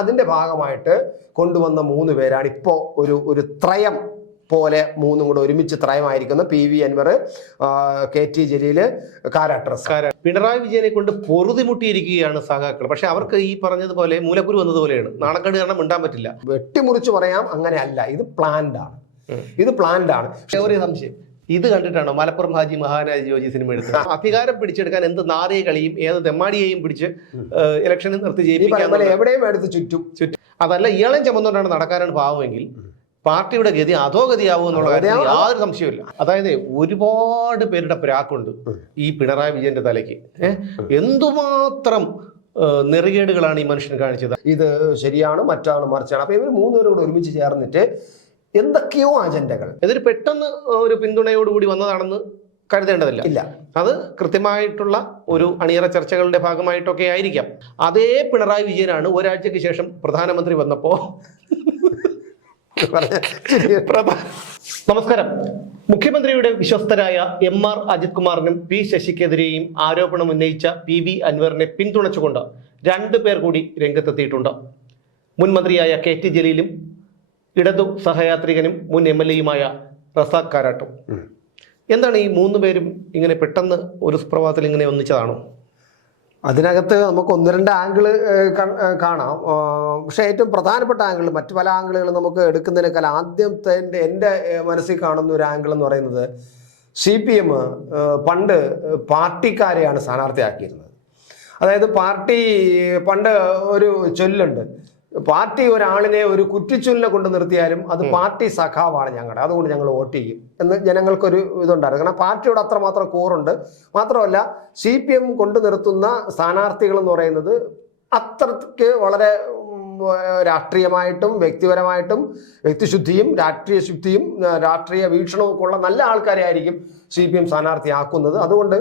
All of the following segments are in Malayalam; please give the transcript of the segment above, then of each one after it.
അതിന്റെ ഭാഗമായിട്ട് കൊണ്ടുവന്ന 3 പേരാണ് ഇപ്പോൾ ഒരു ത്രയം പോലെ മൂന്നും കൂടെ ഒരുമിച്ച് ത്രയമായിരിക്കുന്ന PV അൻവർ, KT ജലീല്, കാരാട്ട്. പിണറായി വിജയനെ കൊണ്ട് പൊറുതിമുട്ടിയിരിക്കുകയാണ് സഖാക്കൾ. പക്ഷെ അവർക്ക് ഈ പറഞ്ഞതുപോലെ മൂലക്കുരു വന്നതുപോലെയാണ്. നാണക്കേട് കാരണം മിണ്ടാൻ പറ്റില്ല. വെട്ടിമുറിച്ച് പറയാം, അങ്ങനെ അല്ല, ഇത് പ്ലാൻഡ് ആണ്. ഒരു സംശയം, ഇത് കണ്ടിട്ടാണോ മലപ്പുറം ഹാജി മഹാരാജ് ജോജി സിനിമ എടുത്തത്? അധികാരം പിടിച്ചെടുക്കാൻ എന്ത് നാറിയ കളിയും ഏത് തെമ്മാടിയെയും പിടിച്ച് ഇലക്ഷനിൽ നിർത്തി ജയിപ്പിക്കാൻ എവിടെയും എടുത്ത് ചുറ്റും. അതല്ല, ഇയാളെയും ചുമന്നുകൊണ്ടാണ് നടക്കാനാണ് പാവമെങ്കിൽ പാർട്ടിയുടെ ഗതി അധോഗതിയാവും എന്നുള്ള കാര്യത്തിൽ യാതൊരു സംശയമില്ല. അതായത് ഒരുപാട് പേരുടെ പ്രാക്കുണ്ട് ഈ പിണറായി വിജയന്റെ തലയ്ക്ക്. എന്തുമാത്രം നെറികേടുകളാണ് ഈ മനുഷ്യൻ കാണിച്ചത്. ഇത് ശരിയാണ്, മറ്റാണ്, മറിച്ചാണ്. അപ്പൊ ഇവർ 3 പേരും കൂടെ ഒരുമിച്ച് ചേർന്നിട്ട് എന്തൊക്കെയോ അജണ്ടകൾ, ഇതിൽ പെട്ടെന്ന് ഒരു പിന്തുണയോടുകൂടി വന്നതാണെന്ന് കരുതേണ്ടതില്ല. ഇല്ല, അത് കൃത്യമായിട്ടുള്ള ഒരു അണിയറ ചർച്ചകളുടെ ഭാഗമായിട്ടൊക്കെ ആയിരിക്കാം. അതേ പിണറായി വിജയനാണ് ഒരാഴ്ചക്ക് ശേഷം പ്രധാനമന്ത്രി വന്നപ്പോ നമസ്കാരം. മുഖ്യമന്ത്രിയുടെ വിശ്വസ്തരായ MR അജിത് കുമാറിനും P ശശിക്കെതിരെയും ആരോപണം ഉന്നയിച്ച PV അൻവറിനെ പിന്തുണച്ചുകൊണ്ട് 2 പേർ കൂടി രംഗത്തെത്തിയിട്ടുണ്ട്. മുൻ മന്ത്രിയായ KT ജലീലും ഇടതു സഹയാത്രികനും മുൻ MLA-യുമായ റസാഖ് കാരാട്ടും. എന്താണ് ഈ 3 പേരും ഇങ്ങനെ പെട്ടെന്ന് ഒരു സുപ്രഭാതത്തിൽ ഇങ്ങനെ ഒന്നിച്ചതാണോ? അതിനകത്ത് നമുക്ക് 1-2 ആംഗിള് കാണാം. പക്ഷേ ഏറ്റവും പ്രധാനപ്പെട്ട ആംഗിൾ, മറ്റു പല ആംഗിളുകളും നമുക്ക് എടുക്കുന്നതിനേക്കാൾ ആദ്യത്തെ എൻ്റെ മനസ്സിൽ കാണുന്ന ഒരു ആംഗിൾ എന്ന് പറയുന്നത്, CPM പണ്ട് പാർട്ടിക്കാരെയാണ് സ്ഥാനാർത്ഥിയാക്കിയിരുന്നത്. അതായത് പാർട്ടി പണ്ട് ഒരു ചൊല്ലുണ്ട്, പാർട്ടി ഒരാളിനെ ഒരു കുറ്റിച്ചൊല്ലിനെ കൊണ്ട് നിർത്തിയാലും അത് പാർട്ടി സഖാവാണ് ഞങ്ങളുടെ, അതുകൊണ്ട് ഞങ്ങൾ വോട്ട് ചെയ്യും എന്ന് ജനങ്ങൾക്കൊരു ഇതുണ്ടായിരുന്നു. കാരണം പാർട്ടിയോട് അത്രമാത്രം കൂറുണ്ട്. മാത്രമല്ല CPM കൊണ്ട് നിർത്തുന്ന സ്ഥാനാർത്ഥികൾ എന്ന് പറയുന്നത് അത്രയ്ക്ക് വളരെ രാഷ്ട്രീയമായിട്ടും വ്യക്തിപരമായിട്ടും വ്യക്തിശുദ്ധിയും രാഷ്ട്രീയ ശുദ്ധിയും രാഷ്ട്രീയ വീക്ഷണവും ഒക്കെ ഉള്ള നല്ല ആൾക്കാരെ ആയിരിക്കും CPM സ്ഥാനാർത്ഥിയാക്കുന്നത്. അതുകൊണ്ട്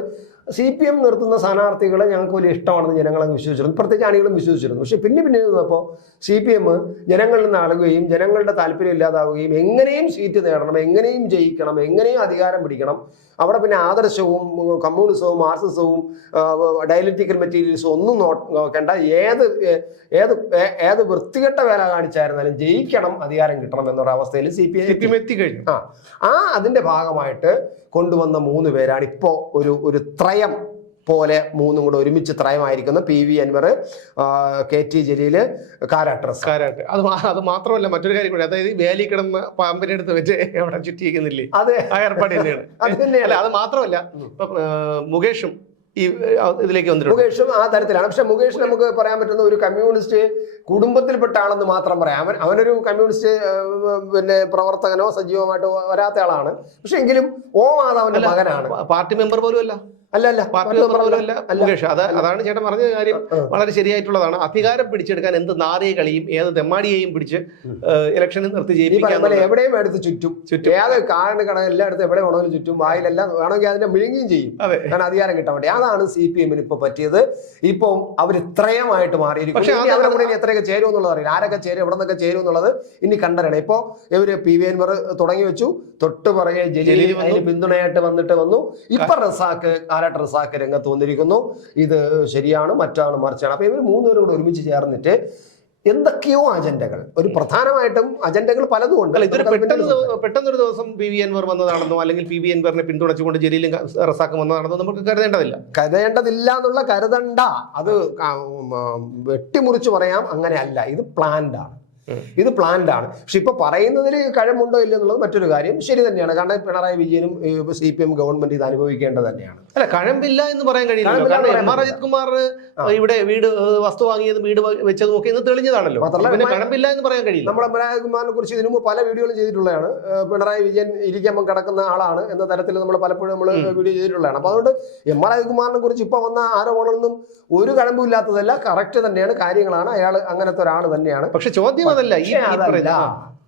CPM നിർത്തുന്ന സ്ഥാനാർത്ഥികളെ ഞങ്ങൾക്ക് വലിയ ഇഷ്ടമാണെന്ന് ജനങ്ങളങ്ങ് വിശ്വസിച്ചിരുന്നു, പ്രത്യേകിച്ച് അണികളും വിശ്വസിച്ചിരുന്നു. പക്ഷെ പിന്നെ നിന്നപ്പോൾ CPM ജനങ്ങളിൽ നിന്ന് അളകുകയും ജനങ്ങളുടെ താല്പര്യം ഇല്ലാതാവുകയും എങ്ങനെയും സീറ്റ് നേടണം, എങ്ങനെയും ജയിക്കണം, എങ്ങനെയും അധികാരം പിടിക്കണം, അവിടെ പിന്നെ ആദർശവും കമ്മ്യൂണിസവും മാർക്സിസവും ഡയലക്റ്റിക്കൽ മെറ്റീരിയൽസും ഒന്നും നോക്കേണ്ട, ഏത് വൃത്തികെട്ട വേല കാണിച്ചായിരുന്നാലും ജയിക്കണം, അധികാരം കിട്ടണം എന്നൊരു അവസ്ഥയിൽ CPM എത്തിക്കഴിഞ്ഞു. അതിന്റെ ഭാഗമായിട്ട് കൊണ്ടുവന്ന 3 പേരാണ് ഇപ്പോൾ ഒരു ത്രയം പോലെ മൂന്നും കൂടെ ഒരുമിച്ച് ത്രയമായിരിക്കുന്ന PV അൻവർ, KT ജലീല്, കാരാട്ട്. അത് മാത്രമല്ല, മറ്റൊരു കാര്യം കൂടി, അതായത് വേലി കിടന്ന പാമ്പിനെ എടുത്ത് വെച്ച് എവിടെ ചുറ്റിയിരിക്കുന്നില്ലേ, അതെ, ആ ഏർപ്പാട് തന്നെയാണ്. അത് മാത്രമല്ല, ഇപ്പൊ മുകേഷും ഈ ഇതിലേക്ക് വന്നിട്ടുണ്ട്. മുകേഷും ആ തരത്തിലാണ്. പക്ഷെ മുകേഷ് നമുക്ക് പറയാൻ പറ്റുന്ന ഒരു കമ്മ്യൂണിസ്റ്റ് കുടുംബത്തിൽപ്പെട്ട ആളെന്ന് മാത്രം പറയാം. അവനൊരു കമ്മ്യൂണിസ്റ്റ് പിന്നെ പ്രവർത്തകനോ സജീവമായിട്ട് വരാത്ത ആളാണ്. പക്ഷെ എങ്കിലും മാധവന്റെ മകനാണ്. പാർട്ടി മെമ്പർ പോലും അല്ല. പാർട്ടി മെമ്പർ പോലും അല്ല മുകേഷ്. അതാണ് ചേട്ടൻ പറഞ്ഞ കാര്യം, വളരെ ശരിയായിട്ടുള്ളതാണ്. അധികാരം പിടിച്ചെടുക്കാൻ എന്ത് നാറിയ കളിയും ഏത് തെമ്മാടിയെയും പിടിച്ച് ഇലക്ഷനിൽ നിർത്തി ജയിപ്പിക്കാൻ എവിടെയും എടുത്ത് ചുറ്റും ഏത് കട എല്ലായിടത്തും എവിടെ വേണമെങ്കിലും ചുറ്റും, വായിലെല്ലാം വേണമെങ്കിൽ അതിനെ വിഴുങ്ങുകയും ചെയ്യും, കാരണം അധികാരം കിട്ടാൻ വേണ്ടി. അതാണ് CPM-ന് ഇപ്പൊ പറ്റിയത്. ഇപ്പം അവർ ഇത്രയമായിട്ട് മാറിയിരിക്കും. പക്ഷെ അവരെ കൂടെ ഇനി എത്രയൊക്കെ ചേരും എന്നുള്ളത് അറിയില്ല, ആരൊക്കെ ചേരും, എവിടെ നിന്നൊക്കെ ചേരും എന്നുള്ളത് ഇനി കണ്ടറിയണം. ഇപ്പൊ ഇവര് PV അൻവർ തുടങ്ങി വെച്ചു, തൊട്ട് പറയെ ജലീൽ അതിന് പിന്തുണയായിട്ട് വന്നു. ഇപ്പൊ റസാഖ് രംഗത്ത് വന്നിരിക്കുന്നു. ഇത് ശരിയാണ്, മറ്റാണ്, മറിച്ചാണ്. അപ്പൊ ഇവർ 3 പേരും കൂടെ ഒരുമിച്ച് ചേർന്നിട്ട് എന്തൊക്കെയോ അജണ്ടകൾ, ഒരു പ്രധാനമായിട്ടും അജണ്ടകൾ പലതും ഉണ്ട്. പെട്ടെന്നൊരു ദിവസം PV അൻവർ വന്നതാണെന്നോ അല്ലെങ്കിൽ PV അൻവറിനെ പിന്തുണച്ചുകൊണ്ട് ജലീലും റസാഖും വന്നതാണെന്നോ നമുക്ക് കരുതേണ്ടതില്ല എന്നുള്ള കരുതണ്ട. അത് വെട്ടിമുറിച്ച് പറയാം, അങ്ങനെ അല്ല, ഇത് പ്ലാൻഡ് ആണ്. പക്ഷെ ഇപ്പൊ പറയുന്നതിൽ കഴമുണ്ടോ ഇല്ല എന്നുള്ളത് മറ്റൊരു കാര്യം. ശരി തന്നെയാണ്, കാരണം പിണറായി വിജയനും CPM ഗവൺമെന്റ് ഇത് അനുഭവിക്കേണ്ടത് തന്നെയാണ്. അല്ല, കഴമ്പില്ല എന്ന് പറയാൻ കഴിയില്ല. കാരണം MR അജിത് കുമാർ ഇവിടെ വസ്തു വാങ്ങിയതും വീട് വെച്ചതും ഒക്കെ ഇന്ന് തെളിഞ്ഞതാണല്ലോ. മാത്രമല്ല കഴമ്പില്ല എന്ന് പറയാൻ കഴിയില്ല. നമ്മൾ MR അജിത് കുമാറിനെ കുറിച്ച് ഇതിനു മുമ്പ് പല വീഡിയോകളും ചെയ്തിട്ടുള്ളതാണ്. പിണറായി വിജയൻ ഇരിക്കുമ്പോൾ കിടക്കുന്ന ആളാണ് എന്ന തരത്തിൽ നമ്മൾ പലപ്പോഴും വീഡിയോ ചെയ്തിട്ടുള്ളതാണ്. അപ്പൊ അതുകൊണ്ട് MR അജിത് കുമാറിനെ കുറിച്ച് ഇപ്പൊ വന്ന ആരോപണമൊന്നും ഒരു കഴമ്പും ഇല്ലാത്തതല്ല, കറക്റ്റ് തന്നെയാണ്, കാര്യങ്ങളാണ്. അയാൾ അങ്ങനത്തെ ഒരാൾ തന്നെയാണ്. പക്ഷെ ചോദ്യം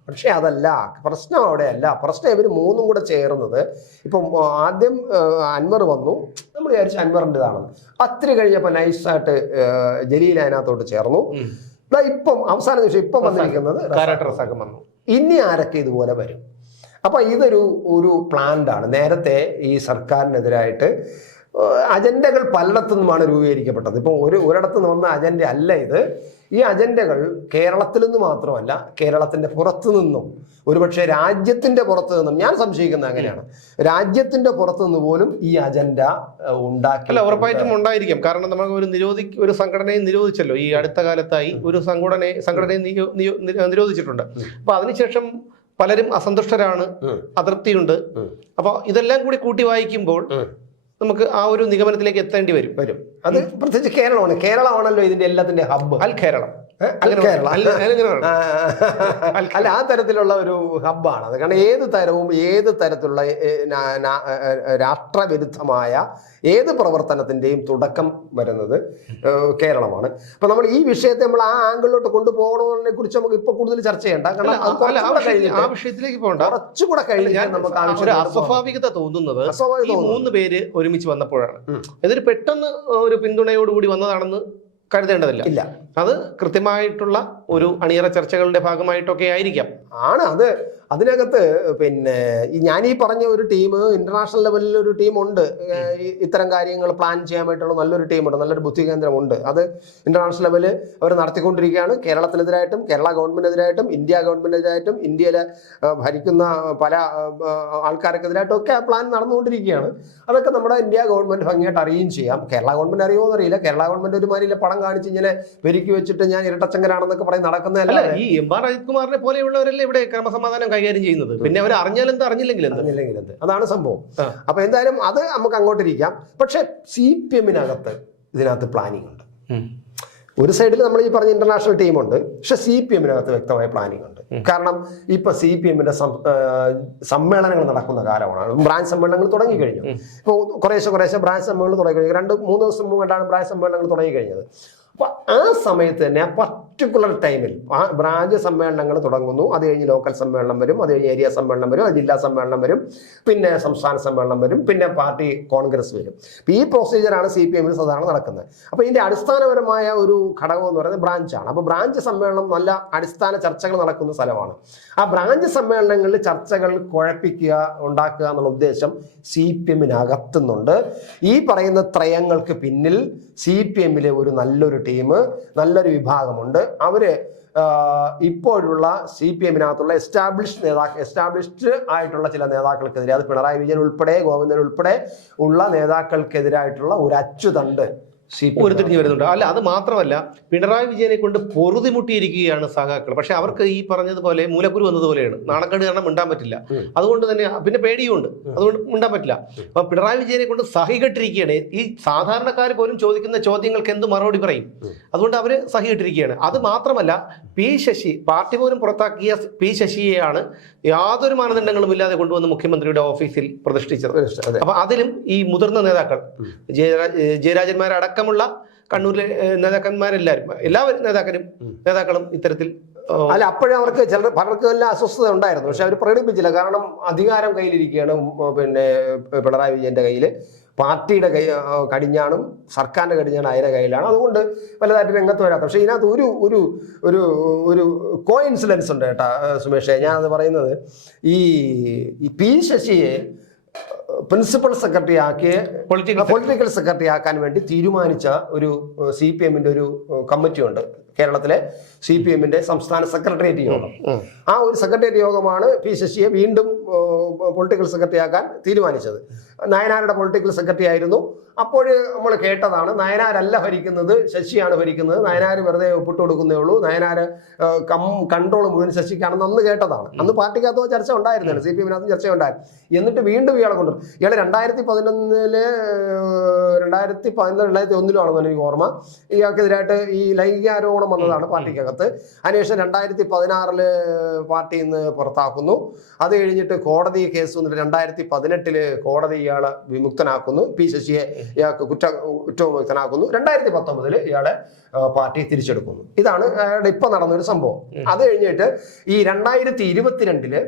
പക്ഷെ അതല്ല പ്രശ്നം, അവിടെയല്ല പ്രശ്നം. ഇവർ 3 കൂടെ ചേർന്നത്, ഇപ്പം ആദ്യം അൻവർ വന്നു, നമ്മൾ വിചാരിച്ചു അൻവറിൻ്റെതാണെന്ന്. അത്തിരി കഴിഞ്ഞപ്പോൾ നൈസായിട്ട് ജലീൽ അതിനകത്തോട്ട് ചേർന്നു. ഇപ്പം അവസാന നിമിഷം ഇപ്പം വന്നിരിക്കുന്നത് റസാഖ് വന്നു. ഇനി ആരൊക്കെ ഇതുപോലെ വരും? അപ്പൊ ഇതൊരു പ്ലാൻഡാണ്. നേരത്തെ ഈ സർക്കാരിനെതിരായിട്ട് അജണ്ടകൾ പലയിടത്തു നിന്നുമാണ് രൂപീകരിക്കപ്പെട്ടത്. ഇപ്പം ഒരിടത്തു നിന്ന് വന്ന അജണ്ട അല്ല ഇത്. ഈ അജണ്ടകൾ കേരളത്തിൽ നിന്ന് മാത്രമല്ല, കേരളത്തിന്റെ പുറത്തു നിന്നും, ഒരുപക്ഷെ രാജ്യത്തിന്റെ പുറത്തു നിന്നും, ഞാൻ സംശയിക്കുന്നത് അങ്ങനെയാണ്, രാജ്യത്തിന്റെ പുറത്തു നിന്ന് പോലും ഈ അജണ്ട ഉണ്ടാക്കി. അല്ല, ഉറപ്പായിട്ടും ഉണ്ടായിരിക്കും. കാരണം നമുക്ക് ഒരു സംഘടനയെ നിരോധിച്ചല്ലോ ഈ അടുത്ത കാലത്തായി. ഒരു സംഘടനയെ നിരോധിച്ചിട്ടുണ്ട്. അപ്പൊ അതിനുശേഷം പലരും അസന്തുഷ്ടരാണ്, അതൃപ്തിയുണ്ട്. അപ്പൊ ഇതെല്ലാം കൂടി കൂട്ടി വായിക്കുമ്പോൾ നമുക്ക് ആ ഒരു നിഗമനത്തിലേക്ക് എത്തേണ്ടി വരും. അത് പ്രത്യേകിച്ച് കേരളമാണല്ലോ ഇതിന്റെ എല്ലാത്തിന്റെ ഹബ്ബ്. കേരളം അല്ല, ആ തരത്തിലുള്ള ഒരു ഹബ്ബാണ് അത്. കാരണം ഏത് തരത്തിലുള്ള രാഷ്ട്രവിരുദ്ധമായ ഏത് പ്രവർത്തനത്തിന്റെയും തുടക്കം വരുന്നത് കേരളമാണ്. അപ്പൊ നമ്മൾ ഈ വിഷയത്തെ നമ്മൾ ആ ആംഗിളിലോട്ട് കൊണ്ടുപോകണതിനെ കുറിച്ച് നമുക്ക് ഇപ്പൊ കൂടുതൽ ചർച്ച ചെയ്യണ്ട. കാരണം ആ വിഷയത്തിലേക്ക് പോകണ്ട, കുറച്ചുകൂടെ കഴിഞ്ഞാൽ നമുക്ക് അസ്വാഭാവികത തോന്നുന്നത് ഈ 3 പേര് ഒരുമിച്ച് വന്നപ്പോഴാണ്. ഇതൊരു പെട്ടെന്ന് ഒരു പിന്തുണയോടുകൂടി വന്നതാണെന്ന് കരുതേണ്ടതില്ല. ഇല്ല, അത് കൃത്യമായിട്ടുള്ള ഒരു അണിയറ ചർച്ചകളുടെ ഭാഗമായിട്ടൊക്കെ ആയിരിക്കാം. അത് അതിനകത്ത് പിന്നെ ഞാൻ ഈ പറഞ്ഞ ഒരു ടീം, ഇന്റർനാഷണൽ ലെവലിൽ ഒരു ടീമുണ്ട്, ഇത്തരം കാര്യങ്ങൾ പ്ലാൻ ചെയ്യാൻ വേണ്ടിയിട്ടുള്ള നല്ലൊരു ടീമുണ്ട്, നല്ലൊരു ബുദ്ധി കേന്ദ്രമുണ്ട്. അത് ഇന്റർനാഷണൽ ലെവല് അവർ നടത്തിക്കൊണ്ടിരിക്കുകയാണ്. കേരളത്തിനെതിരായിട്ടും കേരള ഗവൺമെന്റിനെതിരായിട്ടും ഇന്ത്യ ഗവൺമെന്റിനെതിരായിട്ടും ഇന്ത്യയിലെ ഭരിക്കുന്ന പല ആൾക്കാർക്കെതിരായിട്ടും ഒക്കെ ആ പ്ലാൻ നടന്നുകൊണ്ടിരിക്കുകയാണ്. അതൊക്കെ നമ്മുടെ ഇന്ത്യ ഗവൺമെന്റ് ഭംഗിയായിട്ട് അറിയുകയും ചെയ്യാം. കേരള ഗവൺമെന്റ് അറിയുമോ എന്നറിയില്ല. കേരള ഗവൺമെന്റ് ഒരുമാതിരി പണം കാണിച്ച് ഇങ്ങനെ പെരുക്കി വെച്ചിട്ട് ഞാൻ ഇരട്ടച്ചങ്കരാണെന്നൊക്കെ പറയും നടക്കുന്നതല്ല. ഈ എം ആർ അജിത് കുമാറിനെ പോലെയുള്ളവരല്ലേ ഇവിടെ ക്രമസമാധാനം കൈകാര്യം ചെയ്യുന്നത്. പിന്നെ അവർ അറിഞ്ഞാലെന്ത് അറിഞ്ഞില്ലെങ്കിൽ എന്ത്, അതാണ് സംഭവം. അപ്പൊ എന്തായാലും അത് നമുക്ക് അങ്ങോട്ടിരിക്കാം. പക്ഷെ CPM-നകത്ത് ഇതിനകത്ത് പ്ലാനിങ് ഉണ്ട്. ഒരു സൈഡിൽ നമ്മൾ ഈ പറഞ്ഞ ഇന്റർനാഷണൽ ടീമുണ്ട്, പക്ഷെ CPM-നകത്ത് വ്യക്തമായ പ്ലാനിങ് ഉണ്ട്. കാരണം ഇപ്പൊ CPM-ന്റെ സമ്മേളനങ്ങൾ നടക്കുന്ന കാലമാണ്. ബ്രാഞ്ച് സമ്മേളനങ്ങൾ തുടങ്ങിക്കഴിഞ്ഞു. ഇപ്പോൾ കുറേശ്ശെ ബ്രാഞ്ച് സമ്മേളനങ്ങൾ തുടങ്ങിക്കഴിഞ്ഞു. 2-3 ദിവസം മുമ്പാണ് ബ്രാഞ്ച് സമ്മേളനങ്ങൾ തുടങ്ങിക്കഴിഞ്ഞത്. അപ്പൊ ആ സമയത്ത് തന്നെ ആ പർട്ടിക്കുലർ ടൈമിൽ ആ ബ്രാഞ്ച് സമ്മേളനങ്ങൾ തുടങ്ങുന്നു. അത് കഴിഞ്ഞ് ലോക്കൽ സമ്മേളനം വരും, അത് കഴിഞ്ഞ് ഏരിയ സമ്മേളനം വരും, അത് ജില്ലാ സമ്മേളനം വരും, പിന്നെ സംസ്ഥാന സമ്മേളനം വരും, പിന്നെ പാർട്ടി കോൺഗ്രസ് വരും. ഈ പ്രൊസീജിയറാണ് CPM-ൽ സാധാരണ നടക്കുന്നത്. അപ്പോൾ ഇതിന്റെ അടിസ്ഥാനപരമായ ഒരു ഘടകം എന്ന് പറയുന്നത് ബ്രാഞ്ചാണ്. അപ്പോൾ ബ്രാഞ്ച് സമ്മേളനം നല്ല അടിസ്ഥാന ചർച്ചകൾ നടക്കുന്ന സ്ഥലമാണ്. ആ ബ്രാഞ്ച് സമ്മേളനങ്ങളിൽ ചർച്ചകൾ കുഴപ്പിക്കുക, ഉണ്ടാക്കുക എന്നുള്ള ഉദ്ദേശം CPM-നകത്തുന്നുണ്ട്. ഈ പറയുന്ന ത്രയങ്ങൾക്ക് പിന്നിൽ CPM-ലെ ഒരു നല്ലൊരു ടീം, നല്ലൊരു വിഭാഗമുണ്ട്. അവര് ഇപ്പോഴുള്ള CPM-നകത്തുള്ള എസ്റ്റാബ്ലിഷ്ഡ് ആയിട്ടുള്ള ചില നേതാക്കൾക്കെതിരെ, അത് പിണറായി വിജയൻ ഉൾപ്പെടെ ഗോവിന്ദൻ ഉൾപ്പെടെ ഉള്ള നേതാക്കൾക്കെതിരായിട്ടുള്ള ഒരു അച്ചുതണ്ട് ഉരുത്തിരിഞ്ഞു വരുന്നുണ്ട്. അല്ല, അത് മാത്രമല്ല, പിണറായി വിജയനെ കൊണ്ട് പൊറുതിമുട്ടിയിരിക്കുകയാണ് സഖാക്കൾ. പക്ഷെ അവർക്ക് ഈ പറഞ്ഞതുപോലെ മൂലക്കുരു വന്നതുപോലെയാണ്. നാണക്കേട് കാരണം മിണ്ടാൻ പറ്റില്ല. അതുകൊണ്ട് തന്നെ പിന്നെ പേടിയുണ്ട്, അതുകൊണ്ട് മിണ്ടാൻ പറ്റില്ല. അപ്പൊ പിണറായി വിജയനെ കൊണ്ട് സഹികെട്ടിരിക്കുകയാണ്. ഈ സാധാരണക്കാർ പോലും ചോദിക്കുന്ന ചോദ്യങ്ങൾക്ക് എന്ത് മറുപടി പറയും? അതുകൊണ്ട് അവര് സഹികെട്ടിരിക്കുകയാണ്. അത് മാത്രമല്ല, പി ശശി, പാർട്ടി പോലും പുറത്താക്കിയ പി ശശിയെയാണ് യാതൊരു മാനദണ്ഡങ്ങളും ഇല്ലാതെ കൊണ്ടുവന്ന് മുഖ്യമന്ത്രിയുടെ ഓഫീസിൽ പ്രതിഷ്ഠിച്ചത്. അപ്പൊ അതിലും ഈ മുതിർന്ന നേതാക്കൾ, ജയരാജന്മാരടക്കമുള്ള കണ്ണൂരിലെ നേതാക്കന്മാരെല്ലാവരും, നേതാക്കളും ഇത്തരത്തിൽ അല്ല, അപ്പോഴും അവർക്ക് പലർക്കും എല്ലാം അസ്വസ്ഥത ഉണ്ടായിരുന്നു. പക്ഷെ അവർ പ്രകടിപ്പിച്ചില്ല. കാരണം അധികാരം കയ്യിലിരിക്കുകയാണ്. പിന്നെ പിണറായി വിജയന്റെ കയ്യിൽ പാർട്ടിയുടെ കടിഞ്ഞാണും സർക്കാരിന്റെ കടിഞ്ഞാണ് അതിന്റെ കയ്യിലാണ്. അതുകൊണ്ട് വലുതായിട്ട് രംഗത്ത് വരാത്ത. പക്ഷെ ഇതിനകത്ത് ഒരു ഒരു ഒരു കോയിൻസിഡൻസ് ഉണ്ട് കേട്ടാ സുമേഷേ. ഞാനത് പറയുന്നത്, ഈ പി ശശിയെ പ്രിൻസിപ്പൽ സെക്രട്ടറി ആക്കിയ പൊളിറ്റിക്കൽ സെക്രട്ടറി ആക്കാൻ വേണ്ടി തീരുമാനിച്ച ഒരു CPM-ന്റെ ഒരു കമ്മിറ്റിയുണ്ട്. കേരളത്തിലെ CPM-ന്റെ സംസ്ഥാന സെക്രട്ടേറിയറ്റ് യോഗം. ആ ഒരു സെക്രട്ടേറിയറ്റ് യോഗമാണ് പി ശശിയെ വീണ്ടും പൊളിറ്റിക്കൽ സെക്രട്ടറി ആക്കാൻ തീരുമാനിച്ചത്. നയനാരുടെ പൊളിറ്റിക്കൽ സെക്രട്ടറി ആയിരുന്നു. അപ്പോൾ നമ്മൾ കേട്ടതാണ്, നയനാരല്ല ഭരിക്കുന്നത്, ശശിയാണ് ഭരിക്കുന്നത്, നയനാർ വെറുതെ ഒപ്പിട്ട് കൊടുക്കുന്നേ ഉള്ളൂ, നയനാര് കൺട്രോൾ മുഴുവൻ ശശിക്കാണെന്ന് അന്ന് കേട്ടതാണ്. അന്ന് പാർട്ടിക്കകത്തോ ചർച്ച ഉണ്ടായിരുന്നില്ല, CPM-നകത്തും ചർച്ച ഉണ്ടായിരുന്നു. എന്നിട്ട് വീണ്ടും ഇയാളെ കൊണ്ടു. ഇയാൾ 2011 2001 എനിക്ക് ഓർമ്മ, ഇയാൾക്കെതിരായിട്ട് ഈ ലൈംഗിക ആരോപണം വന്നതാണ് പാർട്ടിക്കകത്ത്. അതിനുശേഷം 2016 പാർട്ടിയിൽ നിന്ന് പുറത്താക്കുന്നു. അത് കഴിഞ്ഞിട്ട് കോടതി കേസ് വന്നിട്ട് 2018 കോടതി ഇയാളെ വിമുക്തനാക്കുന്നു. പി ശശിയെ ഇയാൾക്ക് കുറ്റവിമുക്തനാക്കുന്നു. 2019 ഇയാളെ പാർട്ടി തിരിച്ചെടുക്കുന്നു. ഇതാണ് ഇപ്പൊ നടന്നൊരു സംഭവം. അത് കഴിഞ്ഞിട്ട് ഈ 2022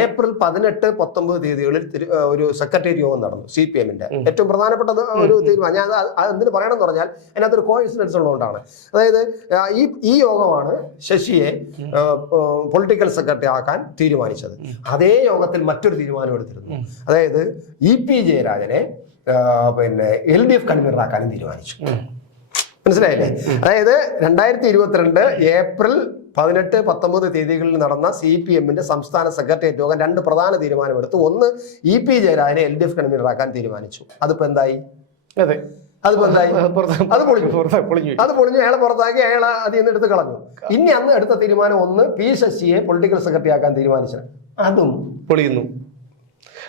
ഏപ്രിൽ 18-19 തീയതികളിൽ ഒരു സെക്രട്ടേറിയറ്റ് യോഗം നടന്നു CPM-ന്റെ. ഏറ്റവും പ്രധാനപ്പെട്ട ഒരു തീരുമാനം. ഞാൻ അത് എന്തിനു പറയണമെന്ന് പറഞ്ഞാൽ അതിനകത്തൊരു കോയിൻസിഡൻസ് ഉള്ളതുകൊണ്ടാണ്. അതായത് ഈ യോഗമാണ് ശശിയെ പൊളിറ്റിക്കൽ സെക്രട്ടറി ആക്കാൻ തീരുമാനിച്ചത്. അതേ യോഗത്തിൽ മറ്റൊരു തീരുമാനം എടുത്തിരുന്നു. അതായത് EP ജയരാജനെ പിന്നെ LDF കൺവീനറാക്കാനും തീരുമാനിച്ചു. മനസ്സിലായില്ലേ? അതായത് 2022 ഏപ്രിൽ 18, 19 തീയതികളിൽ നടന്ന CPM-ന്റെ സംസ്ഥാന സെക്രട്ടേറിയറ്റ് യോഗം 2 പ്രധാന തീരുമാനമെടുത്തു. ഒന്ന്, EP ജയരാജനെ LDF കൺവീനറാക്കാൻ തീരുമാനിച്ചു. അതിപ്പോ എന്തായി? അതെ, അതിപ്പോ എന്തായി? അത് പൊളിഞ്ഞു. അയാളെ പുറത്താക്കി, അയാളെ അതിൽ നിന്ന് എടുത്ത് കളഞ്ഞു. ഇനി അന്ന് എടുത്ത തീരുമാനം ഒന്ന്, P ശശിയെ പൊളിറ്റിക്കൽ സെക്രട്ടറി ആക്കാൻ തീരുമാനിച്ചത്. അതും പൊളിയുന്നു.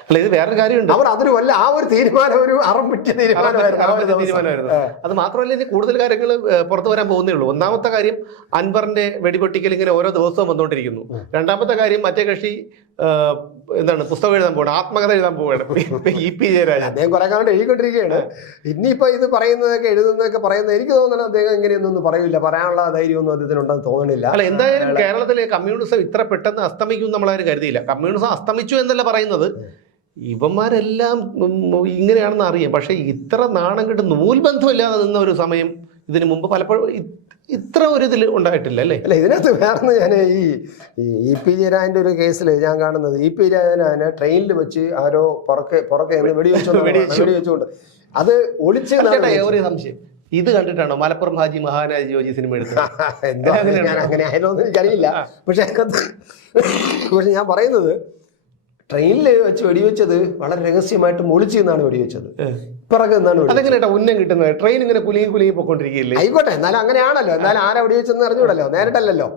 അല്ല, ഇത് വേറൊരു കാര്യമുണ്ട്. അവർ അതൊരു വല്ല ആ ഒരു തീരുമാനം ഒരു അറംപിറ്റ തീരുമാനമായിരുന്നു. അത് മാത്രമല്ല, ഇനി കൂടുതൽ കാര്യങ്ങൾ പുറത്തു വരാൻ പോകുന്നേ ഉള്ളൂ. ഒന്നാമത്തെ കാര്യം, അൻവറിന്റെ വെടിപൊട്ടിക്കൽ ഇങ്ങനെ ഓരോ ദിവസവും വന്നുകൊണ്ടിരിക്കുന്നു. രണ്ടാമത്തെ കാര്യം, മറ്റേ കക്ഷി എന്താണ് പുസ്തകം എഴുതാൻ പോകണം, ആത്മകഥ എഴുതാൻ പോവുകയാണ്. EP ജയരാജൻ അദ്ദേഹം കുറെ കാലം എഴുതിക്കൊണ്ടിരിക്കുകയാണ്. ഇനിയിപ്പോ ഇത് പറയുന്നതൊക്കെ എഴുതുന്നതൊക്കെ പറയുന്നത് എനിക്ക് തോന്നുന്നത് അദ്ദേഹം ഇങ്ങനെയൊന്നും പറയില്ല, പറയാനുള്ള ധൈര്യമൊന്നും അദ്ദേഹത്തിനുണ്ടെന്ന് തോന്നുന്നില്ല. അല്ല, എന്തായാലും കേരളത്തിലെ കമ്മ്യൂണിസം ഇത്ര പെട്ടെന്ന് അസ്തമിക്കും നമ്മളാരും കരുതിയില്ല. കമ്മ്യൂണിസം അസ്തമിച്ചു എന്നല്ല പറയുന്നത്, ഇവന്മാരെല്ലാം ഇങ്ങനെയാണെന്ന് അറിയാം. പക്ഷെ ഇത്ര നാണം കെട്ട് നൂൽബന്ധമില്ലാതെ നിന്ന ഒരു സമയം ഇതിനു മുമ്പ് പലപ്പോഴും ഇത്ര ഒരു ഇതിൽ ഉണ്ടായിട്ടില്ല അല്ലേ? അല്ല, ഇതിനകത്ത് വേറെ ഞാൻ EP ജയരാജന്റെ ഒരു കേസിൽ ഞാൻ കാണുന്നത്, EP ജയരാജനെ ട്രെയിനിൽ വെച്ച് ആരോ പുറക്കെ വെടിവെച്ചുകൊണ്ട് അത് ഒളിച്ച്. ഒരു സംശയം, ഇത് കണ്ടിട്ടാണോ മലപ്പുറം ഹാജി മഹാനാജി ജോജി സിനിമ എടുത്തത്? എന്തോ ഞാൻ അങ്ങനെ ആയാലും എനിക്കറിയില്ല. പക്ഷെ ഞാൻ പറയുന്നത്, ട്രെയിനിൽ വെച്ച് വെടിവെച്ചത് വളരെ രഹസ്യമായിട്ട് ഒളിച്ച് നിന്നാണ് വെടിവെച്ചത്. പിറകെ നിന്നാണ്. അതെങ്ങനെയാ ഉന്നം കിട്ടുന്നത്? ട്രെയിൻ ഇങ്ങനെ കുലുങ്ങി പൊക്കോണ്ടിരിക്കുകയല്ലേ? ആയിക്കോട്ടെ, എന്നാലും അങ്ങനെയാണല്ലോ. എന്നാലും ആരാ വെടിവെച്ചെന്ന് അറിഞ്ഞൂടല്ലോ, നേരിട്ടല്ലോ.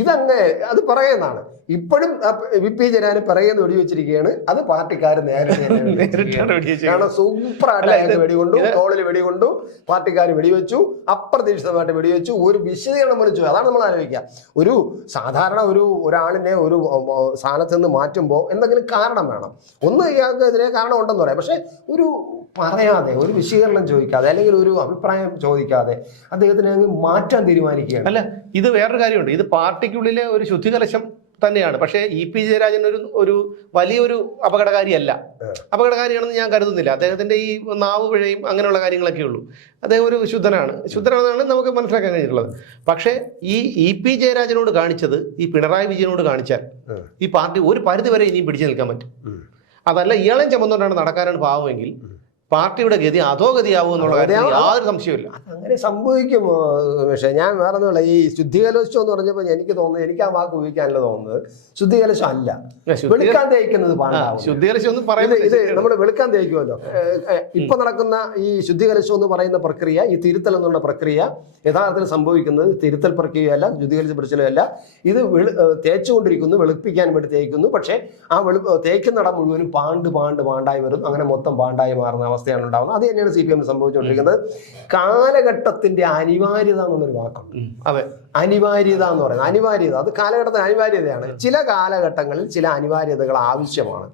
ഇതങ്ങ് അത് പറയുന്നതാണ്. ഇപ്പോഴും EP ജയരാജന് പിറകെന്ന് വെടിവെച്ചിരിക്കുകയാണ്. അത് പാർട്ടിക്കാർ കാരണം സൂപ്പറായിട്ട് വെടികൊണ്ടു, തോളിൽ വെടികൊണ്ടു, പാർട്ടിക്കാർ വെടിവെച്ചു, അപ്രതീക്ഷിതമായിട്ട് വെടിവെച്ചു. ഒരു വിശദീകരണം വിളിച്ചു. അതാണ് നമ്മൾ ആലോചിക്കുക. ഒരു സാധാരണ ഒരാളിനെ ഒരു സ്ഥാനത്ത് നിന്ന് മാറ്റുമ്പോൾ എന്തെങ്കിലും കാരണം വേണം. ഒന്ന് ഇയാൾക്കെതിരെ കാരണം ഉണ്ടെന്ന് പറയാം. പക്ഷെ ഒരു പറയാതെ, ഒരു വിശദീകരണം ചോദിക്കാതെ, അല്ലെങ്കിൽ ഒരു അഭിപ്രായം ചോദിക്കാതെ അദ്ദേഹത്തിനെ അങ്ങ് മാറ്റാൻ തീരുമാനിക്കുകയാണ്. അല്ല, ഇത് വേറൊരു കാര്യമുണ്ട്. ഇത് പാർട്ടിക്കുള്ളിലെ ഒരു ശുദ്ധികലശം തന്നെയാണ്. പക്ഷേ EP ജയരാജൻ ഒരു വലിയൊരു അപകടകാരിയാണെന്ന് ഞാൻ കരുതുന്നില്ല. അദ്ദേഹത്തിന്റെ ഈ നാവ് പിഴയും അങ്ങനെയുള്ള കാര്യങ്ങളൊക്കെ ഉള്ളൂ. അദ്ദേഹം ഒരു ശുദ്ധനാണെന്നാണ് നമുക്ക് മനസ്സിലാക്കാൻ കഴിഞ്ഞിട്ടുള്ളത്. പക്ഷേ ഈ EP ജയരാജനോട് കാണിച്ചത് ഈ പിണറായി വിജയനോട് കാണിച്ചാൽ ഈ പാർട്ടി ഒരു പരിധി വരെ ഇനിയും പിടിച്ചു നിൽക്കാൻ പറ്റും. അതല്ല, ഇയാളെയും ചുമന്നുകൊണ്ടാണ് നടക്കാനാണ് പാവമെങ്കിൽ പാർട്ടിയുടെ ഗതി അധോഗതിയാവും എന്നുള്ള കാര്യത്തിൽ യാതൊരു സംശയമില്ല. അങ്ങനെ സംഭവിക്കും. പക്ഷേ ഞാൻ വേറെ ഒന്നുമില്ല, ഈ ശുദ്ധികലശം എന്ന് പറഞ്ഞപ്പോൾ എനിക്ക് തോന്നുന്നത്, എനിക്ക് ആ വാക്ക് ഉപയോഗിക്കാനല്ല തോന്നുന്നത്, ശുദ്ധികലശം അല്ല, വെളുക്കാൻ തേക്കുന്നത് പാണ്ടാവും. ശുദ്ധികലശം എന്ന് പറയുന്നത് ഇത് നമ്മൾ വെളുക്കാൻ തേക്കുമല്ലോ. ഇപ്പൊ നടക്കുന്ന ഈ ശുദ്ധികലശം എന്ന് പറയുന്ന പ്രക്രിയ, ഈ തിരുത്തൽ എന്നുള്ള പ്രക്രിയ യഥാർത്ഥത്തിൽ സംഭവിക്കുന്നത് തിരുത്തൽ പ്രക്രിയയല്ല, ശുദ്ധികലശ പിടിച്ചലല്ല. ഇത് തേച്ചുകൊണ്ടിരിക്കുന്നു, വെളുപ്പിക്കാൻ വേണ്ടി തേക്കുന്നു. പക്ഷേ ആ തേക്കുന്നിടം മുഴുവനും പാണ്ടായി വരും. അങ്ങനെ മൊത്തം പാണ്ടായി മാറുന്ന അവസ്ഥയാണ് ഉണ്ടാകുന്നത്. അത് തന്നെയാണ് CPM സംഭവിച്ചുകൊണ്ടിരിക്കുന്നത്. കാലഘട്ടത്തിന്റെ അനിവാര്യത എന്നുള്ളൊരു വാക്കുണ്ട്. അതെ, അനിവാര്യത എന്ന് പറയുന്നത്, അനിവാര്യത അത് കാലഘട്ടത്തിന് അനിവാര്യതയാണ്. ചില കാലഘട്ടങ്ങളിൽ ചില അനിവാര്യതകൾ ആവശ്യമാണ്.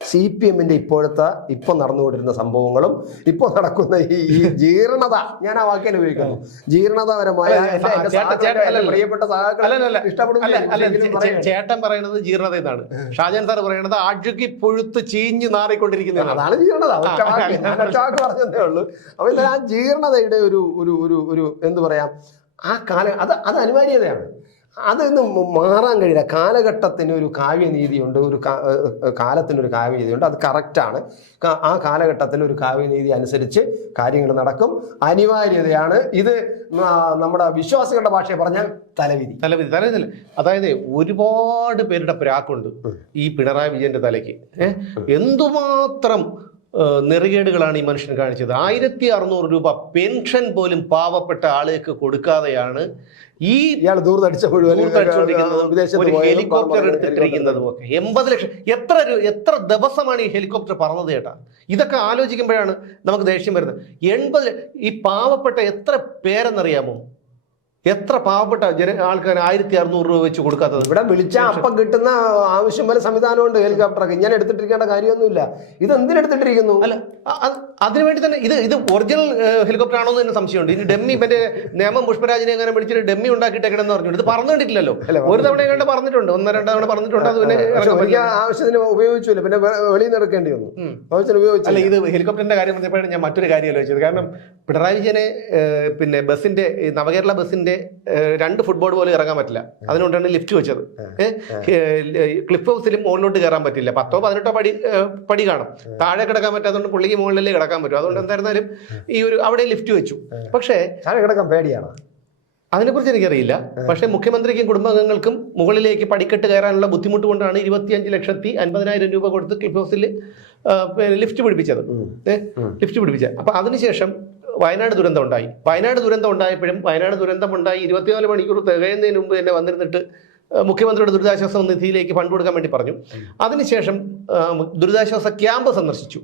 CPM-ന്റെ ഇപ്പൊ നടന്നുകൊണ്ടിരുന്ന സംഭവങ്ങളും ഇപ്പോൾ നടക്കുന്ന ഈ ജീർണത, ഞാൻ ആ വാക്കിനെ ഉപയോഗിക്കുന്നു, ജീർണതാപരമായ പ്രിയപ്പെട്ട ചേട്ടൻ പറയുന്നത് ജീർണത എന്നാണ്. ഷാജാൻ സാർ പറയുന്നത് അഴുകി പുഴുത്ത് ചീഞ്ഞു നാറിക്കൊണ്ടിരിക്കുന്നത്, അതാണ് ജീർണത. പറഞ്ഞതേ ഉള്ളൂ. അപ്പൊ എന്താ ആ ജീർണതയുടെ ഒരു എന്ത് പറയാം, ആ അത് അനിവാര്യതയാണ്. അതൊന്നും മാറാൻ കഴിയില്ല. കാലഘട്ടത്തിന് ഒരു കാവ്യനീതിയുണ്ട്, കാലത്തിനൊരു കാവ്യനീതിയുണ്ട്. അത് കറക്റ്റാണ്. ആ കാലഘട്ടത്തിൽ ഒരു കാവ്യനീതി അനുസരിച്ച് കാര്യങ്ങൾ നടക്കും. അനിവാര്യതയാണ് ഇത്. നമ്മുടെ വിശ്വാസികളുടെ ഭാഷയെ പറഞ്ഞാൽ തലവിധി. അതായത് ഒരുപാട് പേരുടെ പ്രാക്കുണ്ട് ഈ പിണറായി വിജയന്റെ തലയ്ക്ക്. എന്തുമാത്രം നെറികേടുകളാണ് ഈ മനുഷ്യൻ കാണിച്ചത്. 1600 രൂപ പെൻഷൻ പോലും പാവപ്പെട്ട ആളുകൾക്ക് കൊടുക്കാതെയാണ് ഈ ഹെലികോപ്റ്റർ എടുത്തിട്ടിരിക്കുന്നതും ഒക്കെ. 80 ലക്ഷം. എത്ര ദിവസമാണ് ഈ ഹെലികോപ്റ്റർ പറന്നത് ചേട്ടാ? ഇതൊക്കെ ആലോചിക്കുമ്പോഴാണ് നമുക്ക് ദേഷ്യം വരുന്നത്. 80 ഈ പാവപ്പെട്ട എത്ര പേരെന്നറിയാമോ? എത്ര പാവപ്പെട്ട ആൾക്കാർ 1600 രൂപ വെച്ച് കൊടുക്കാത്തത്? ഇവിടെ വിളിച്ചാൽ അപ്പം കിട്ടുന്ന ആവശ്യം പോലെ സംവിധാനമുണ്ട് ഹെലികോപ്റ്ററൊക്കെ. ഇങ്ങനെ എടുത്തിട്ടിരിക്കേണ്ട കാര്യമൊന്നുമില്ല. ഇത് എന്തിനെടുത്തിട്ടിരിക്കുന്നു? അല്ല, അതിനുവേണ്ടി തന്നെ ഇത് ഒറിജിനൽ ഹെലികോപ്റ്റർ ആണോ എന്ന് തന്നെ സംശയമുണ്ട്. ഇനി ഡെമ്മി മറ്റേ നേമം പുഷ്പരാജിനെ അങ്ങനെ വിളിച്ചിട്ട് ഡെമ്മി ഉണ്ടാക്കിയിട്ടേക്കണെന്ന് പറഞ്ഞിട്ട് ഇത് പറഞ്ഞു കണ്ടിട്ടില്ലല്ലോ. ഒരു തവണ കണ്ട് പറഞ്ഞിട്ടുണ്ട്, 1-2 തവണ പറഞ്ഞിട്ടുണ്ട്. അത് പിന്നെ ആവശ്യത്തിന് ഉപയോഗിച്ചില്ല, പിന്നെ വെളിയിൽ നിന്ന് എടുക്കേണ്ടി വന്നു. ആവശ്യത്തിന് ഉപയോഗിച്ചു. അല്ല, ഇത് ഹെലികോപ്റ്ററിന്റെ കാര്യം പറഞ്ഞപ്പോഴാണ് ഞാൻ മറ്റൊരു കാര്യം ആലോചിച്ചത്. കാരണം പിണറായി വിജയനെ പിന്നെ നവകേരള ബസിന്റെ സ്റ്റേഡിയത്തിന്റെ 2 ഫുട്ബോൾ പോലും ഇറങ്ങാൻ പറ്റില്ല. അതിനുകൊണ്ടാണ് ലിഫ്റ്റ് വെച്ചത്. ക്ലിഫ് ഹൗസിലും മുകളിലോട്ട് കയറാൻ പറ്റില്ല. 10 18 പടി കാണും. താഴെ കിടക്കാൻ പറ്റാത്തതുകൊണ്ട് പുള്ളിക്ക് മുകളിലല്ലേ കിടക്കാൻ പറ്റും. അതുകൊണ്ട് എന്തായിരുന്നാലും അവിടെ ലിഫ്റ്റ് വെച്ചു. പക്ഷേ താഴെ കിടക്കാൻ പേടിയാണ്. അതിനെക്കുറിച്ച് എനിക്കറിയില്ല. പക്ഷേ മുഖ്യമന്ത്രിക്കും കുടുംബാംഗങ്ങൾക്കും മുകളിലേക്ക് പടിക്കെട്ട് കയറാനുള്ള ബുദ്ധിമുട്ട് കൊണ്ടാണ് 25,50,000 രൂപ കൊടുത്ത് ക്ലിഫ് ഹൗസിൽ ലിഫ്റ്റ് പിടിപ്പിച്ചത്. ലിഫ്റ്റ് പിടിപ്പിച്ചത്. അപ്പൊ അതിനുശേഷം വയനാട് ദുരന്തം ഉണ്ടായി. വയനാട് ദുരന്തം ഉണ്ടായപ്പോഴും വയനാട് ദുരന്തമുണ്ടായി 24 മണിക്കൂർ തികയുന്നതിന് മുമ്പ് തന്നെ വന്നിരുന്നിട്ട് മുഖ്യമന്ത്രിയുടെ ദുരിതാശ്വാസ നിധിയിലേക്ക് ഫണ്ട് കൊടുക്കാൻ വേണ്ടി പറഞ്ഞു. അതിനുശേഷം ദുരിതാശ്വാസ ക്യാമ്പ് സന്ദർശിച്ചു.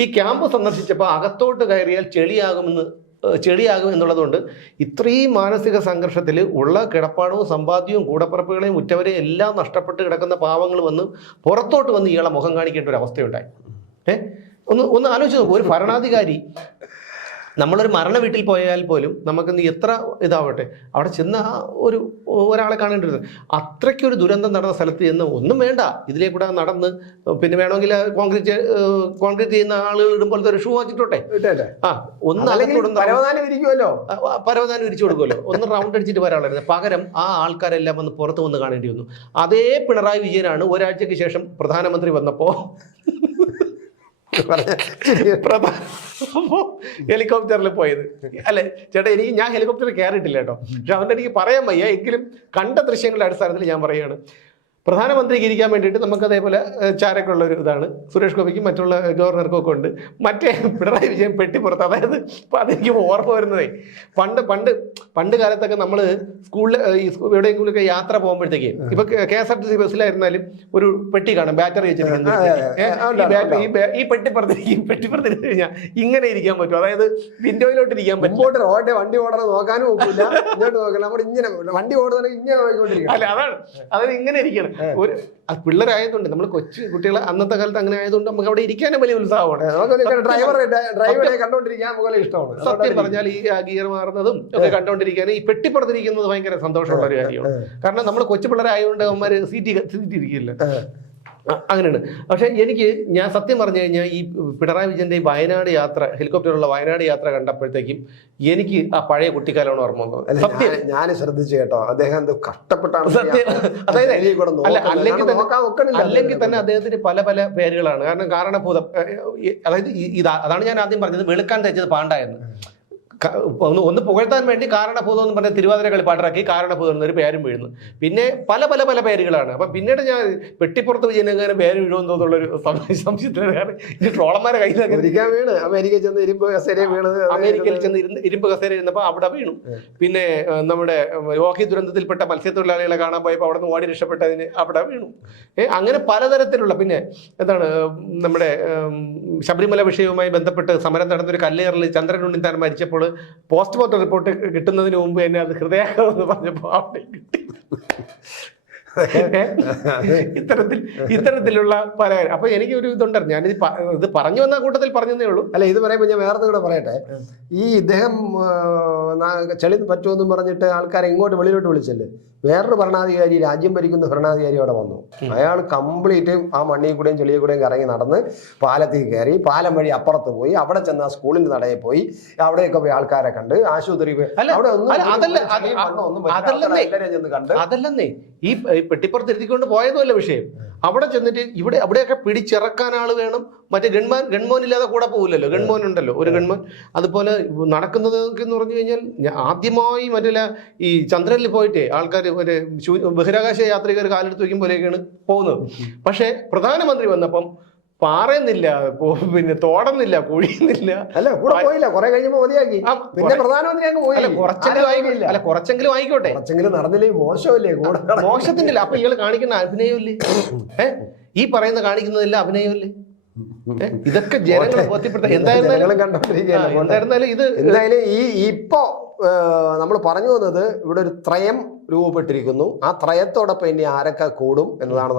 ഈ ക്യാമ്പ് സന്ദർശിച്ചപ്പോൾ അകത്തോട്ട് കയറിയാൽ ചെളിയാകും എന്നുള്ളതുകൊണ്ട് ഇത്രയും മാനസിക സംഘർഷത്തിൽ ഉള്ള കിടപ്പാടവും സമ്പാദ്യവും കൂടപ്പിറപ്പുകളെയും ഉറ്റവരെയും എല്ലാം നഷ്ടപ്പെട്ട് കിടക്കുന്ന പാവങ്ങൾ വന്ന് പുറത്തോട്ട് വന്ന് ഇയാളെ മുഖം കാണിക്കേണ്ട ഒരു അവസ്ഥയുണ്ടായി. ഒന്ന് ആലോചിച്ച് നോക്കൂ. ഒരു ഭരണാധികാരി, നമ്മളൊരു മരണ വീട്ടിൽ പോയാൽ പോലും നമുക്കിന്ന് എത്ര ഇതാവട്ടെ, അവിടെ ചെന്ന ഒരാളെ കാണേണ്ടത് അത്രയ്ക്കൊരു ദുരന്തം നടന്ന സ്ഥലത്ത് ചെന്ന് ഒന്നും വേണ്ട, ഇതിലേ കൂടെ നടന്ന് പിന്നെ വേണമെങ്കിൽ കോൺക്രീറ്റ് ചെയ്യുന്ന ആളുകൾ ഇടുമ്പോഴത്തെ ഒരു ഷൂ വെച്ചിട്ടോട്ടെ, പരവതാനം വിരിച്ചു കൊടുക്കുമല്ലോ, ഒന്ന് റൗണ്ട് അടിച്ചിട്ട് വരാനുള്ളത്. പകരം ആ ആൾക്കാരെല്ലാം വന്ന് പുറത്ത് വന്ന് കാണേണ്ടി വന്നു. അതേ പിണറായി വിജയനാണ് ഒരാഴ്ചയ്ക്ക് ശേഷം പ്രധാനമന്ത്രി വന്നപ്പോൾ ഹെലികോപ്റ്ററിൽ പോയത്. അല്ലെ ചേട്ടാ, ഞാൻ ഹെലികോപ്റ്ററിൽ കയറിയിട്ടില്ല കേട്ടോ. പക്ഷെ അവൻ്റെ എനിക്ക് പറയാൻ വയ്യ. എങ്കിലും കണ്ട ദൃശ്യങ്ങളുടെ അടിസ്ഥാനത്തിൽ ഞാൻ പറയുകയാണ്. പ്രധാനമന്ത്രിക്ക് ഇരിക്കാൻ വേണ്ടിയിട്ട് നമുക്ക് അതേപോലെ ചാരൊക്കെ ഉള്ള ഒരു ഇതാണ്. സുരേഷ് ഗോപിക്കും മറ്റുള്ള ഗവർണർക്കും ഒക്കെ ഉണ്ട്. മറ്റേ പിണറായി വിജയൻ പെട്ടിപ്പുറത്ത്. അതായത് അതെനിക്ക് ഓർമ്മ വരുന്നതേ, പണ്ട് കാലത്തൊക്കെ നമ്മൾ സ്കൂളിൽ എവിടെയെങ്കിലുമൊക്കെ യാത്ര പോകുമ്പോഴത്തേക്ക് ഇപ്പൊ KSRTC ബസ്സിലായിരുന്നാലും ഒരു പെട്ടി കാണും, ബാറ്ററി വെച്ചിരിക്കുന്നത്. ഈ പെട്ടിപ്പുറത്തിരിക്കും കഴിഞ്ഞാൽ ഇങ്ങനെ ഇരിക്കാൻ പറ്റും. അതായത് വിൻഡോയിലോട്ട് ഇരിക്കാൻ പറ്റും. വണ്ടി ഓടാൻ നോക്കാനും നോക്കില്ല, ഇങ്ങോട്ട് നോക്കില്ല, നമ്മൾ ഇങ്ങനെ വണ്ടി ഓടുന്ന ഇങ്ങനെ നോക്കിക്കൊണ്ടിരിക്കും. അല്ല, അതായത് ഇങ്ങനെ ഇരിക്കണം. പിള്ളേരായതുകൊണ്ട്, നമ്മൾ കൊച്ചു കുട്ടികളെ അന്നത്തെ കാലത്ത് അങ്ങനെ ആയതുകൊണ്ട് നമുക്ക് അവിടെ ഇരിക്കാനും വലിയ ഉത്സാഹമാണ്. ഡ്രൈവറെ കണ്ടോണ്ടിരിക്കാൻ ഇഷ്ടമാണ്. സത്യം പറഞ്ഞാൽ ഈ ഗിയർ മാറുന്നതും ഒക്കെ കണ്ടോണ്ടിരിക്കാൻ, ഈ പെട്ടിപ്പുറത്തിരിക്കുന്നത് ഭയങ്കര സന്തോഷമുള്ള ഒരു കാര്യമാണ്. കാരണം നമ്മൾ കൊച്ചു പിള്ളേരായതുകൊണ്ട് അവന്മാർ സീറ്റ് ഇരിക്കില്ല, അങ്ങനെയാണ്. പക്ഷെ ഞാൻ സത്യം പറഞ്ഞു കഴിഞ്ഞാൽ ഈ പിണറായി വിജയന്റെ ഈ വയനാട് യാത്ര, ഹെലികോപ്റ്ററുള്ള വയനാട് യാത്ര കണ്ടപ്പോഴത്തേക്കും എനിക്ക് ആ പഴയ കുട്ടിക്കാലമാണ് ഓർമ്മ വന്നത്. സത്യം ഞാൻ ശ്രദ്ധിച്ചു കേട്ടോ. അദ്ദേഹം കഷ്ടപ്പെട്ടാണ് സത്യം. അതായത് അല്ലെങ്കിൽ തന്നെ അദ്ദേഹത്തിന് പല പല പേരുകളാണ്. കാരണഭൂതം. അതായത് അതാണ് ഞാൻ ആദ്യം പറഞ്ഞത്, വെളുക്കാൻ തയ്ച്ചത് പാണ്ടായെന്ന്. ഒന്ന് പുകഴ്ത്താൻ വേണ്ടി കാരണഭൂതം എന്ന് പറഞ്ഞ തിരുവാതിര കളിപ്പാട്ടറാക്കി കാരണഭൂതം എന്നൊരു പേരും വീഴുന്നു. പിന്നെ പല പല പല പേരുകളാണ്. അപ്പം പിന്നീട് ഞാൻ പെട്ടിപ്പുറത്ത് വിജയനെങ്ങനെ പേര് വീഴുമെന്ന് തോന്നുന്നുള്ളൊരു സംശയത്തിലാണ്. കാരണം ഇത് ട്രോളന്മാരെ കയ്യിലൊക്കെ വീണ് അമേരിക്കയിൽ ചെന്ന് ഇരുമ്പ് കസേര വീണ്, അമേരിക്കയിൽ ചെന്ന് ഇരുമ്പ് കസേര ഇരുന്നപ്പോൾ അവിടെ വീണു. പിന്നെ നമ്മുടെ ഓഖി ദുരന്തത്തിൽപ്പെട്ട മത്സ്യത്തൊഴിലാളികളെ കാണാൻ പോയപ്പോൾ അവിടെ നിന്ന് ഓടി രക്ഷപ്പെട്ടതിന് അവിടെ വീണു. അങ്ങനെ പലതരത്തിലുള്ള, പിന്നെ എന്താണ് നമ്മുടെ ശബരിമല വിഷയവുമായി ബന്ധപ്പെട്ട് സമരം നടന്നൊരു കല്ലേറിൽ ചന്ദ്രൻ ഉണ്ണിത്താൻ മരിച്ചപ്പോൾ പോസ്റ്റ്മോർട്ടം റിപ്പോർട്ട് കിട്ടുന്നതിന് മുമ്പ് തന്നെ അത് ഹൃദയാഘാതം എന്ന് പറഞ്ഞപ്പോൾ അവിടെ കിട്ടി. ഇത്തരത്തിലുള്ള പല. അപ്പൊ എനിക്ക് ഒരു ഇതുണ്ടായിരുന്നു. ഞാനിത് ഇത് പറഞ്ഞു വന്ന കൂട്ടത്തിൽ പറഞ്ഞതേ ഉള്ളൂ. അല്ല, ഇത് പറയുമ്പോൾ ഞാൻ വേറെ കൂടെ പറയട്ടെ. ഈ ഇദ്ദേഹം ചെളി പറ്റുമെന്നും പറഞ്ഞിട്ട് ആൾക്കാരെ ഇങ്ങോട്ട് വെളിയിലോട്ട് വിളിച്ചല്ലേ. വേറൊരു ഭരണാധികാരി, രാജ്യം ഭരിക്കുന്ന ഭരണാധികാരി അവിടെ വന്നു. അയാൾ കംപ്ലീറ്റ് ആ മണ്ണിൽ കൂടെയും ചെളിയിൽ കൂടെയും കറങ്ങി നടന്ന് പാലത്തിൽ കയറി, പാലം വഴി അപ്പുറത്ത് പോയി, അവിടെ ചെന്ന് ആ സ്കൂളിന്റെ നടയിൽ പോയി, അവിടെയൊക്കെ പോയി ആൾക്കാരെ കണ്ട്, ആശുപത്രി അവിടെ അതല്ലെന്നേ ഈ പെട്ടിപ്പുറത്ത് ഇരുത്തിക്കൊണ്ട് പോയതുമല്ല വിഷയം. അവിടെ ചെന്നിട്ട് അവിടെയൊക്കെ പിടിച്ചിറക്കാൻ ആൾ വേണം. മറ്റേ ഗൺമോൻ ഇല്ലാതെ കൂടെ പോകില്ലല്ലോ. ഗൺമോൻ ഉണ്ടല്ലോ, ഒരു ഗൺമോൻ. അതുപോലെ നടക്കുന്നത് എന്ന് പറഞ്ഞു കഴിഞ്ഞാൽ ആദ്യമായി മറ്റേ ഈ ചന്ദ്രനിൽ പോയിട്ട് ആൾക്കാർ ഒരു ബഹിരാകാശ യാത്രികർ കാലെടുത്ത് വയ്ക്കുമ്പോഴേക്കാണ് പോകുന്നത്. പക്ഷേ പ്രധാനമന്ത്രി വന്നപ്പം പാറയുന്നില്ല, പിന്നെ തോടുന്നില്ല, കുഴിയുന്നില്ല. അല്ല, കൂടെ പോയില്ല. കുറെ കഴിഞ്ഞപ്പോൾ മതിയാക്കി. പിന്നെ പ്രധാനമന്ത്രി അങ്ങ് പോയില്ല. കുറച്ചെങ്കിലും ആയിക്കോട്ടെ. കുറച്ചെങ്കിലും നടന്നില്ലേ മോശമല്ലേ? കൂടെ മോശത്തിന്റെ അപ്പൊ ഇയാൾ കാണിക്കുന്ന അഭിനയമില്ലേ? ഈ പറയുന്ന കാണിക്കുന്നതില്ല അഭിനയമില്ലേ? ഇതൊക്കെ ജനങ്ങളെ ബോധ്യപ്പെടുത്താൻ എന്തായിരുന്നാലും ഇത് എന്തായാലും ഇപ്പോ നമ്മൾ പറഞ്ഞു വന്നത്, ഇവിടെ ഒരു ത്രയം രൂപപ്പെട്ടിരിക്കുന്നു. ആ ത്രയത്തോടൊപ്പം ഇനി ആരൊക്കെ കൂടും എന്നതാണ്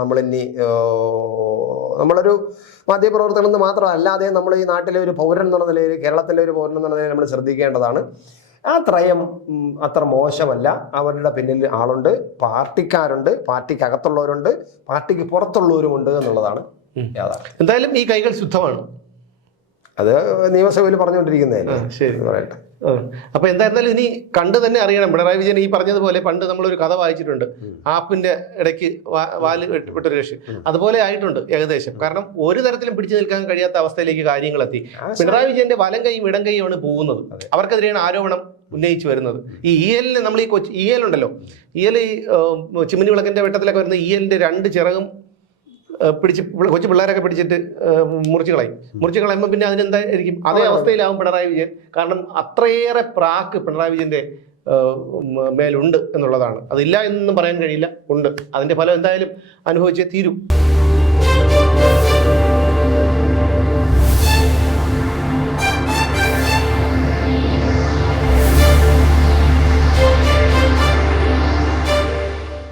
നമ്മളൊരു മാധ്യമപ്രവർത്തനം എന്ന് മാത്രമല്ലാതെ നമ്മൾ ഈ നാട്ടിലെ ഒരു പൗരൻ എന്നുള്ള നിലയിൽ, കേരളത്തിലെ ഒരു പൗരൻ എന്നുള്ള നിലയിൽ നമ്മൾ ശ്രദ്ധിക്കേണ്ടതാണ്. ആ ത്രയം അത്ര മോശമല്ല. അവരുടെ പിന്നിൽ ആളുണ്ട്, പാർട്ടിക്കാരുണ്ട്, പാർട്ടിക്കകത്തുള്ളവരുണ്ട്, പാർട്ടിക്ക് പുറത്തുള്ളവരുമുണ്ട് എന്നുള്ളതാണ് യാഥാർത്ഥ്യം. എന്തായാലും ഈ കൈകൾ ശുദ്ധമാണ്. അത് നിയമസഭയിൽ പറഞ്ഞുകൊണ്ടിരിക്കുന്നതല്ലേ. ശരി, പറയട്ടെ. അപ്പൊ എന്തായിരുന്നാലും ഇനി കണ്ടു തന്നെ അറിയണം. പിണറായി വിജയൻ ഈ പറഞ്ഞതുപോലെ പണ്ട് നമ്മളൊരു കഥ വായിച്ചിട്ടുണ്ട്, ആപ്പിന്റെ ഇടയ്ക്ക് വാല് വെട്ടപ്പെട്ടൊരു രക്ഷ. അതുപോലെ ആയിട്ടുണ്ട് ഏകദേശം. കാരണം ഒരു തരത്തിലും പിടിച്ചു നിൽക്കാൻ കഴിയാത്ത അവസ്ഥയിലേക്ക് കാര്യങ്ങൾ എത്തി. പിണറായി വിജയന്റെ വലം കൈയും ഇടം കൈയുമാണ് പോകുന്നത്. അവർക്കെതിരെയാണ് ആരോപണം ഉന്നയിച്ചു വരുന്നത്. ഈ EL നമ്മൾ ഈ EL ഉണ്ടല്ലോ, EL ഈ ചിമ്മിനി വിളക്കിന്റെ വെട്ടത്തിലൊക്കെ വരുന്ന EL-ന്റെ 2 ചിറകും പിടിച്ച് കൊച്ചു പിള്ളേരൊക്കെ പിടിച്ചിട്ട് മുറിച്ച് കളയുമ്പോൾ പിന്നെ അതിനെന്തായിരിക്കും? അതേ അവസ്ഥയിലാവും പിണറായി വിജയൻ. കാരണം അത്രയേറെ പ്രാക്ക് പിണറായി വിജയന്റെ മേലുണ്ട് എന്നുള്ളതാണ്. അതില്ല എന്നൊന്നും പറയാൻ കഴിയില്ല, ഉണ്ട്. അതിന്റെ ഫലം എന്തായാലും അനുഭവിച്ചേ തീരും.